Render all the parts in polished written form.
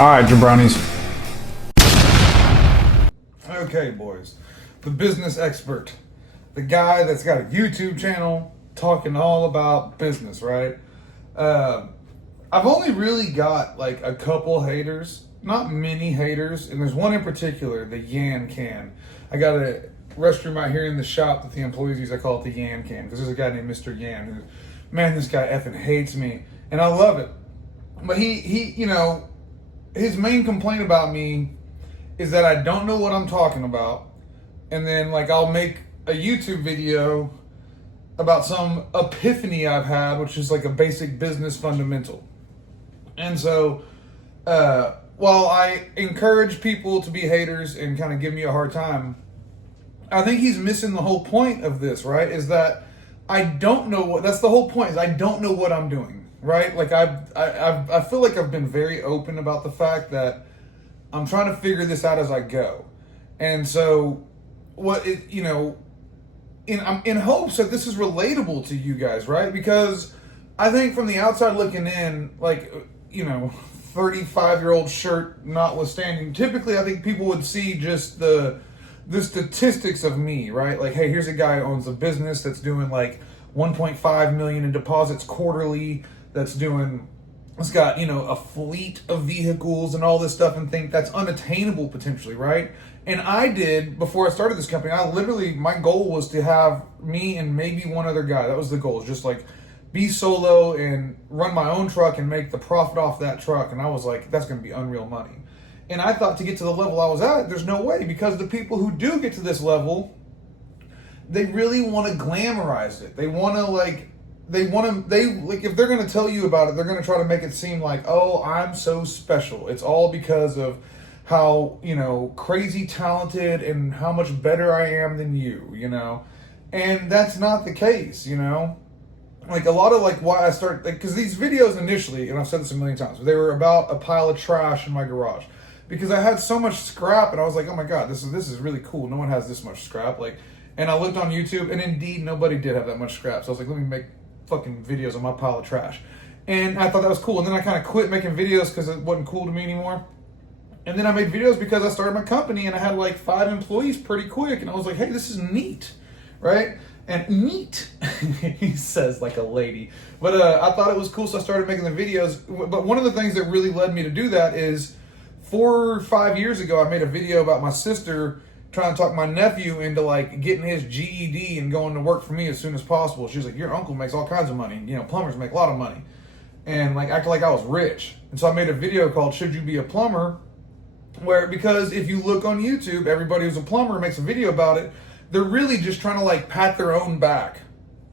All right, jabronis. Okay, boys. The business expert. The guy that's got a YouTube channel talking all about business, right? I've only really got like a couple haters, not many haters, and there's one in particular, the Yan Can. I got a restroom out here in the shop that the employees use. I call it the Yan Can because there's a guy named Mr. Yan who, man, this guy effing hates me, and I love it. But he, you know, his main complaint about me is that I don't know what I'm talking about, and then like I'll make a YouTube video about some epiphany I've had, which is like a basic business fundamental. And so, while I encourage people to be haters and kind of give me a hard time, I think he's missing the whole point of this, right? Is that I don't know what, that's the whole point, is I don't know what I'm doing, right? Like I feel like I've been very open about the fact that I'm trying to figure this out as I go. And so I'm in hopes that this is relatable to you guys, right? Because I think from the outside looking in, like, 35-year-old shirt notwithstanding, typically I think people would see just the statistics of me, right? Like, hey, here's a guy who owns a business that's doing like 1.5 million in deposits quarterly, that's got, a fleet of vehicles and all this stuff, and think that's unattainable potentially, right? And I did, before I started this company, my goal was to have me and maybe one other guy. That was the goal, just like be solo and run my own truck and make the profit off that truck. And I was like, that's going to be unreal money. And I thought to get to the level I was at, there's no way, because the people who do get to this level, they really want to glamorize it. They if they're going to tell you about it, they're going to try to make it seem like, oh, I'm so special. It's all because of how, crazy talented and how much better I am than you, and that's not the case, like a lot of like why I start, like, because these videos initially, and I've said this a million times, they were about a pile of trash in my garage because I had so much scrap, and I was like, oh my God, this is really cool. No one has this much scrap. Like, and I looked on YouTube, and indeed nobody did have that much scrap. So I was like, let me make fucking videos on my pile of trash. And I thought that was cool. And then I kind of quit making videos because it wasn't cool to me anymore. And then I made videos because I started my company and I had like 5 employees pretty quick. And I was like, hey, this is neat, right? And neat, he says like a lady. But I thought it was cool, so I started making the videos. But one of the things that really led me to do that is 4 or 5 years ago, I made a video about my sister trying to talk my nephew into like getting his GED and going to work for me as soon as possible. She was like, your uncle makes all kinds of money. Plumbers make a lot of money. And like acted like I was rich. And so I made a video called Should You Be a Plumber? Because if you look on YouTube, everybody who's a plumber makes a video about it. They're really just trying to like pat their own back.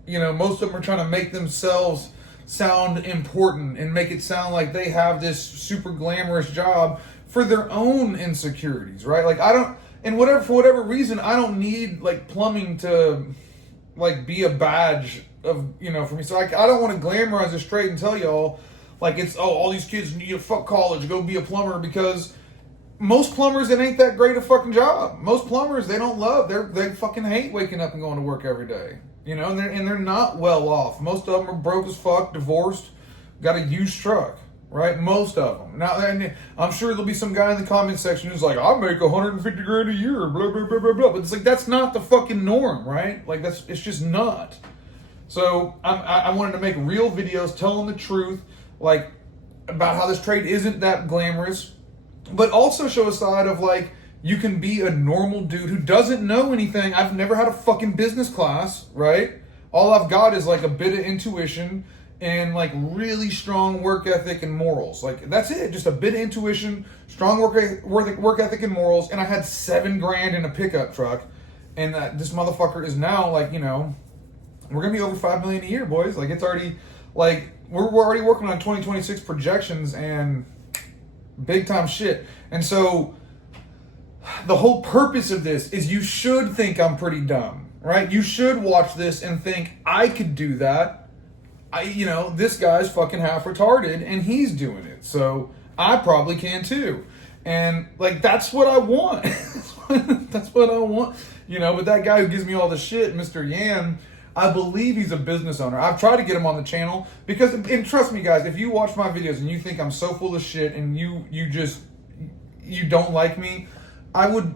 Most of them are trying to make themselves sound important and make it sound like they have this super glamorous job for their own insecurities, right? Like for whatever reason, I don't need like plumbing to like be a badge of, for me. So I don't want to glamorize it straight and tell y'all like it's, oh, all these kids need to fuck college, go be a plumber, because most plumbers, it ain't that great a fucking job. Most plumbers, they don't love, they fucking hate waking up and going to work every day, and they're not well off. Most of them are broke as fuck, divorced, got a used truck, right? Most of them. Now, I'm sure there'll be some guy in the comment section who's like, I make 150 grand a year, blah, blah, blah, blah, blah. But it's like, that's not the fucking norm, right? Like, it's just not. So I wanted to make real videos telling the truth, like, about how this trade isn't that glamorous, but also show a side of like, you can be a normal dude who doesn't know anything. I've never had a fucking business class, right? All I've got is like a bit of intuition and like really strong work ethic and morals. Like, that's it. Just a bit of intuition, strong work ethic and morals. And I had $7 grand in a pickup truck. And this motherfucker is now like, we're going to be over 5 million a year, boys. Like, it's already like, we're already working on 2026 projections and big time shit. And so the whole purpose of this is you should think I'm pretty dumb, right? You should watch this and think I could do that. This guy's fucking half retarded and he's doing it. So I probably can too. And like, that's what I want. That's what I want. But that guy who gives me all the shit, Mr. Yan, I believe he's a business owner. I've tried to get him on the channel because, and trust me guys, if you watch my videos and you think I'm so full of shit and you don't like me, I would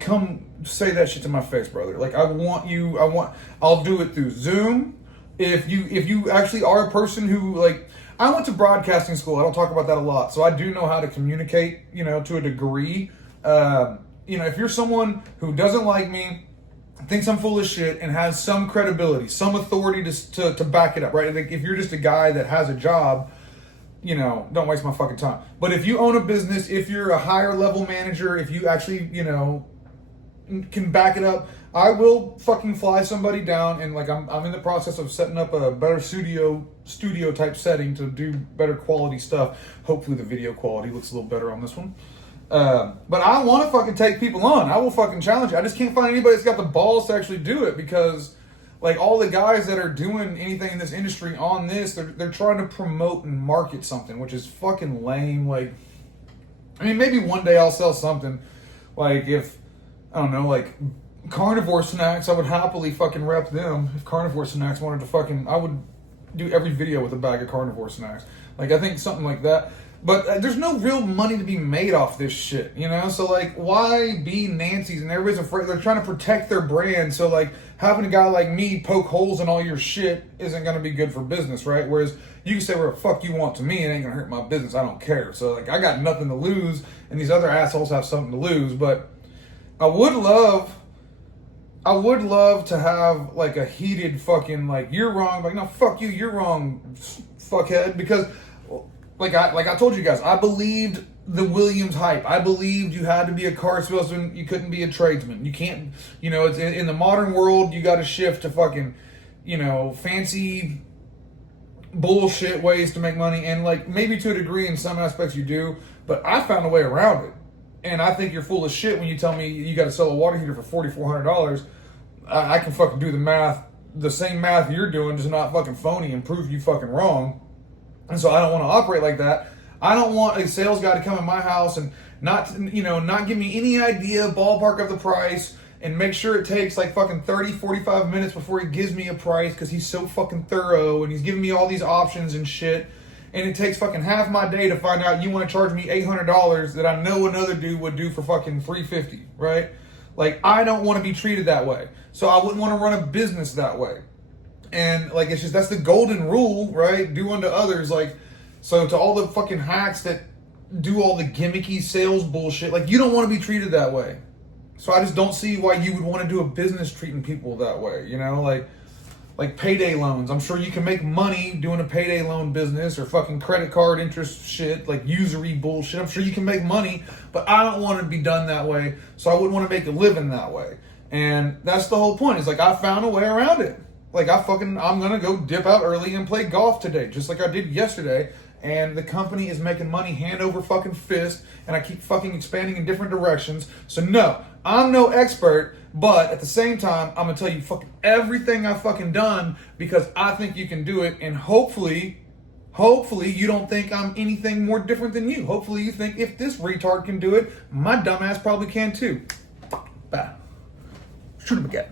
come say that shit to my face, brother. Like I'll do it through Zoom. If you actually are a person who, like, I went to broadcasting school. I don't talk about that a lot. So I do know how to communicate, you know, to a degree. You know, if you're someone who doesn't like me, thinks I'm full of shit, and has some credibility, some authority to back it up, right? Like, if you're just a guy that has a job, you know, don't waste my fucking time. But if you own a business, if you're a higher level manager, if you actually, you know, can back it up, I will fucking fly somebody down, and like I'm in the process of setting up a better studio type setting to do better quality stuff. Hopefully the video quality looks a little better on this one. But I want to fucking take people on. I will fucking challenge you. I just can't find anybody that's got the balls to actually do it, because like all the guys that are doing anything in this industry on this, they're trying to promote and market something, which is fucking lame. Like, I mean, maybe one day I'll sell something. Like, if, I don't know, like carnivore snacks, I would happily fucking rep them. If carnivore snacks wanted to fucking, I would do every video with a bag of carnivore snacks. Like, I think something like that. But there's no real money to be made off this shit, you know? So, like, why be Nancy's? And everybody's afraid. They're trying to protect their brand. So, like, having a guy like me poke holes in all your shit isn't going to be good for business, right? Whereas you can say whatever the fuck you want to me, it ain't going to hurt my business. I don't care. So, like, I got nothing to lose, and these other assholes have something to lose. But I would love to have, like, a heated fucking, like, you're wrong. Like, no, fuck you, you're wrong, fuckhead. Because, like I told you guys, I believed the Williams hype. I believed you had to be a car salesman. You couldn't be a tradesman. You can't, you know, it's in the modern world, you got to shift to fucking, you know, fancy bullshit ways to make money. And, like, maybe to a degree in some aspects you do, but I found a way around it. And I think you're full of shit when you tell me you got to sell a water heater for $4,400. I can fucking do the math, the same math you're doing, just not fucking phony, and prove you fucking wrong. And so I don't want to operate like that. I don't want a sales guy to come in my house and not give me any idea, ballpark of the price, and make sure it takes like fucking 30, 45 minutes before he gives me a price, because he's so fucking thorough and he's giving me all these options and shit. And it takes fucking half my day to find out you want to charge me $800 that I know another dude would do for fucking $350, right? Like, I don't want to be treated that way. So I wouldn't want to run a business that way. And, like, it's just, that's the golden rule, right? Do unto others. Like, so to all the fucking hacks that do all the gimmicky sales bullshit, like, you don't want to be treated that way. So I just don't see why you would want to do a business treating people that way, you know? Like payday loans. I'm sure you can make money doing a payday loan business, or fucking credit card interest shit, like usury bullshit. I'm sure you can make money, but I don't want to be done that way. So I wouldn't want to make a living that way. And that's the whole point. It's like, I found a way around it. Like, I'm going to go dip out early and play golf today, just like I did yesterday. And the company is making money hand over fucking fist, and I keep fucking expanding in different directions. So no, I'm no expert, but at the same time, I'm going to tell you fucking everything I've fucking done, because I think you can do it. And hopefully you don't think I'm anything more different than you. Hopefully you think, if this retard can do it, my dumbass probably can too. Bye. Shoot him again.